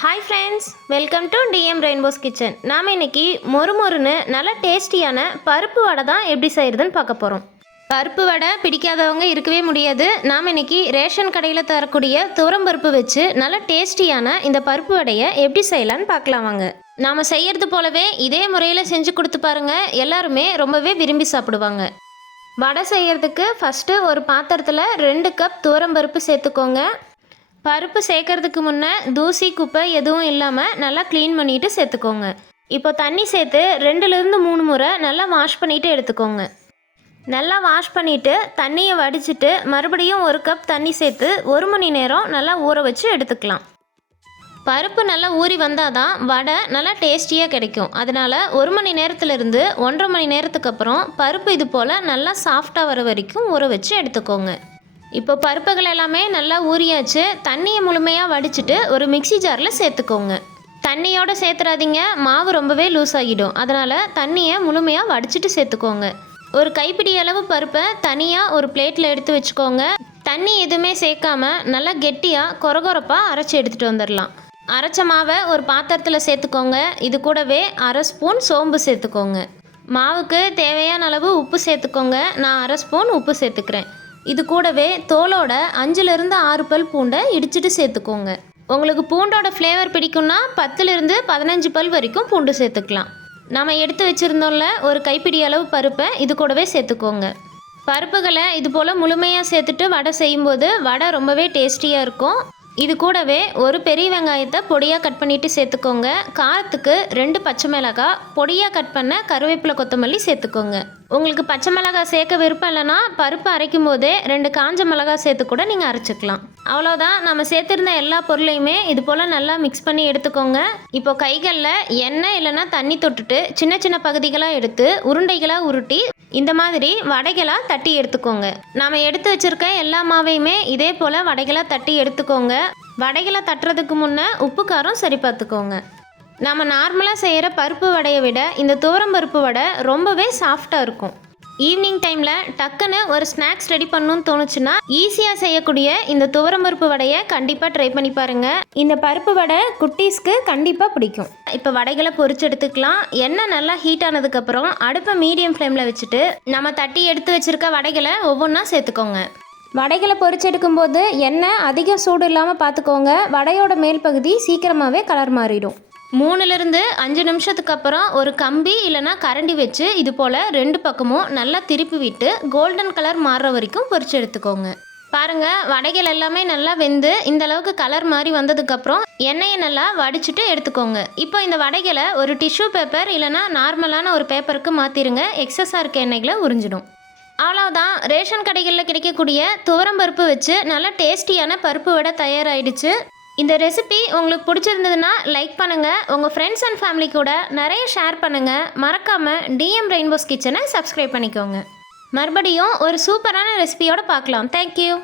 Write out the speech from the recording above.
Hi friends welcome to DM Rainbow's Kitchen நாம் இன்னைக்கு மொறு மொறுன்னு நல்ல டேஸ்டியான பருப்பு வடை தான் எப்படி செய்கிறதுன்னு பார்க்க போகிறோம் பருப்பு வடை பிடிக்காதவங்க இருக்கவே முடியாது. நாம் இன்றைக்கி ரேஷன் கடையில் தரக்கூடிய துவரம்பருப்பு வச்சு நல்ல டேஸ்டியான இந்த பருப்பு வடையை எப்படி செய்யலான்னு பார்க்கலாம் வாங்க. நாம் செய்கிறது போலவே இதே முறையில் செஞ்சு கொடுத்து பாருங்கள் எல்லாருமே ரொம்பவே விரும்பி சாப்பிடுவாங்க. வடை செய்கிறதுக்கு ஃபஸ்ட்டு ஒரு பாத்திரத்தில் ரெண்டு கப் துவரம்பருப்பு சேர்த்துக்கோங்க. பருப்பு சேர்க்கறதுக்கு முன்னே தூசி குப்பை எதுவும் இல்லாமல் நல்லா க்ளீன் பண்ணிவிட்டு சேர்த்துக்கோங்க. இப்போ தண்ணி சேர்த்து ரெண்டுலேருந்து மூணு முறை நல்லா வாஷ் பண்ணிவிட்டு எடுத்துக்கோங்க. நல்லா வாஷ் பண்ணிவிட்டு தண்ணியை வடிச்சிட்டு மறுபடியும் ஒரு கப் தண்ணி சேர்த்து ஒரு மணி நேரம் நல்லா ஊற வச்சு எடுத்துக்கலாம். பருப்பு நல்லா ஊறி வந்தால் தான் வடை நல்லா டேஸ்டியாக கிடைக்கும். அதனால் ஒரு மணி நேரத்துலேருந்து ஒன்றரை மணி நேரத்துக்கு அப்புறம் பருப்பு இது போல் நல்லா சாஃப்டாக வர வரைக்கும் ஊற வச்சு எடுத்துக்கோங்க. இப்போ பருப்புகள் எல்லாமே நல்லா ஊறியாச்சு தண்ணியை முழுமையாக வடிச்சிட்டு ஒரு மிக்ஸி ஜாரில் சேர்த்துக்கோங்க. தண்ணியோடு சேர்த்துறாதீங்க மாவு ரொம்பவே லூஸ் ஆகிடும். அதனால் தண்ணியை முழுமையாக வடிச்சிட்டு சேர்த்துக்கோங்க. ஒரு கைப்பிடி அளவு பருப்பை தனியாக ஒரு பிளேட்டில் எடுத்து வச்சுக்கோங்க. தண்ணி எதுவுமே சேர்க்காம நல்லா கெட்டியாக கொரகொரப்பாக அரைச்சி எடுத்துகிட்டு வந்துடலாம் அரைச்ச மாவை ஒரு பாத்திரத்தில் சேர்த்துக்கோங்க. இது கூடவே அரை ஸ்பூன் சோம்பு சேர்த்துக்கோங்க. மாவுக்கு தேவையான அளவு உப்பு சேர்த்துக்கோங்க. நான் அரை ஸ்பூன் உப்பு சேர்த்துக்கிறேன். இது கூடவே தோலோட அஞ்சுலேருந்து ஆறு பல் பூண்டை இடிச்சிட்டு சேர்த்துக்கோங்க. உங்களுக்கு பூண்டோட ஃப்ளேவர் பிடிக்கும்னா பத்துலேருந்து பதினஞ்சு பல் வரைக்கும் பூண்டு சேர்த்துக்கலாம். நம்ம எடுத்து வச்சுருந்தோம்ல ஒரு கைப்பிடி அளவு பருப்பை இது கூடவே சேர்த்துக்கோங்க. பருப்புகளை இது போல் முழுமையாக சேர்த்துட்டு வடை செய்யும்போது வடை ரொம்பவே டேஸ்டியாக இருக்கும். இது கூடவே ஒரு பெரிய வெங்காயத்தை பொடியாக கட் பண்ணிவிட்டு சேர்த்துக்கோங்க. காரத்துக்கு ரெண்டு பச்சை மிளகாய் பொடியாக கட் பண்ண கருவேப்பிலை கொத்தமல்லி சேர்த்துக்கோங்க. உங்களுக்கு பச்சை மிளகாய் சேர்க்க விருப்பம் இல்லைன்னா பருப்பு அரைக்கும் போதே ரெண்டு காஞ்ச மிளகாய் சேர்த்து கூட நீங்கள் அரைச்சிக்கலாம். அவ்வளோதான் நம்ம சேர்த்துருந்த எல்லா பொருளையுமே இது போல் நல்லா மிக்ஸ் பண்ணி எடுத்துக்கோங்க. இப்போ கைகளில் எண்ணெய் இல்லைன்னா தண்ணி தொட்டுட்டு சின்ன சின்ன பகுதிகளாக எடுத்து உருண்டைகளாக உருட்டி இந்த மாதிரி வடைகளாக தட்டி எடுத்துக்கோங்க. நாம் எடுத்து வச்சுருக்க எல்லா மாவையுமே இதே போல் வடைகளாக தட்டி எடுத்துக்கோங்க. வடைகளை தட்டுறதுக்கு முன்னே உப்பு காரம் சரி பார்த்துக்கோங்க. நம்ம நார்மலாக செய்கிற பருப்பு வடையை விட இந்த துவரம் பருப்பு வடை ரொம்பவே சாஃப்டாக இருக்கும். ஈவினிங் டைமில் டக்குன்னு ஒரு ஸ்நாக்ஸ் ரெடி பண்ணணும்னு தோணுச்சுன்னா ஈஸியாக செய்யக்கூடிய இந்த துவரம் பருப்பு வடையை கண்டிப்பாக ட்ரை பண்ணி பாருங்கள் இந்த பருப்பு வடை குட்டீஸ்க்கு கண்டிப்பாக பிடிக்கும். இப்போ வடைகளை பொறிச்சு எடுத்துக்கலாம். எண்ணெய் நல்லா ஹீட் ஆனதுக்கப்புறம் அடுப்பை மீடியம் ஃப்ளேமில் வச்சுட்டு நம்ம தட்டி எடுத்து வச்சுருக்க வடைகளை ஒவ்வொன்றா சேர்த்துக்கோங்க. வடைகளை பொரிச்செடுக்கும் போது எண்ணெய் அதிகம் சூடு இல்லாமல் பார்த்துக்கோங்க. வடையோட மேல் பகுதி சீக்கிரமாகவே கலர் மாறிடும். மூணுலேருந்து அஞ்சு நிமிஷத்துக்கு அப்புறம் ஒரு கம்பி இல்லைன்னா கரண்டி வச்சு இது போல் ரெண்டு பக்கமும் நல்லா திருப்பி விட்டு கோல்டன் கலர் மாறுற வரைக்கும் பொறிச்சு எடுத்துக்கோங்க. பாருங்க வடைகள் எல்லாமே நல்லா வெந்து இந்த அளவுக்கு கலர் மாதிரி வந்ததுக்கப்புறம் எண்ணெயை நல்லா வடிச்சிட்டு எடுத்துக்கோங்க. இப்போ இந்த வடைகளை ஒரு டிஷ்யூ பேப்பர் இல்லைன்னா நார்மலான ஒரு பேப்பருக்கு மாற்றிடுங்க எக்ஸஸாக இருக்க எண்ணெய்களை உறிஞ்சிடும். அவ்வளோதான் ரேஷன் கடைகளில் கிடைக்கக்கூடிய துவரம்பருப்பு வச்சு நல்ல டேஸ்டியான பருப்பு வடை தயாராகிடுச்சு இந்த ரெசிபி உங்களுக்கு பிடிச்சிருந்ததுன்னா லைக் பண்ணுங்கள் உங்கள் ஃப்ரெண்ட்ஸ் அண்ட் ஃபேமிலி கூட நிறைய ஷேர் பண்ணுங்கள் மறக்காமல் டிஎம் ரெயின்போஸ் கிச்சனை சப்ஸ்கிரைப் பண்ணிக்கோங்க. மறுபடியும் ஒரு சூப்பரான ரெசிபியோடு பார்க்கலாம். தேங்க்யூ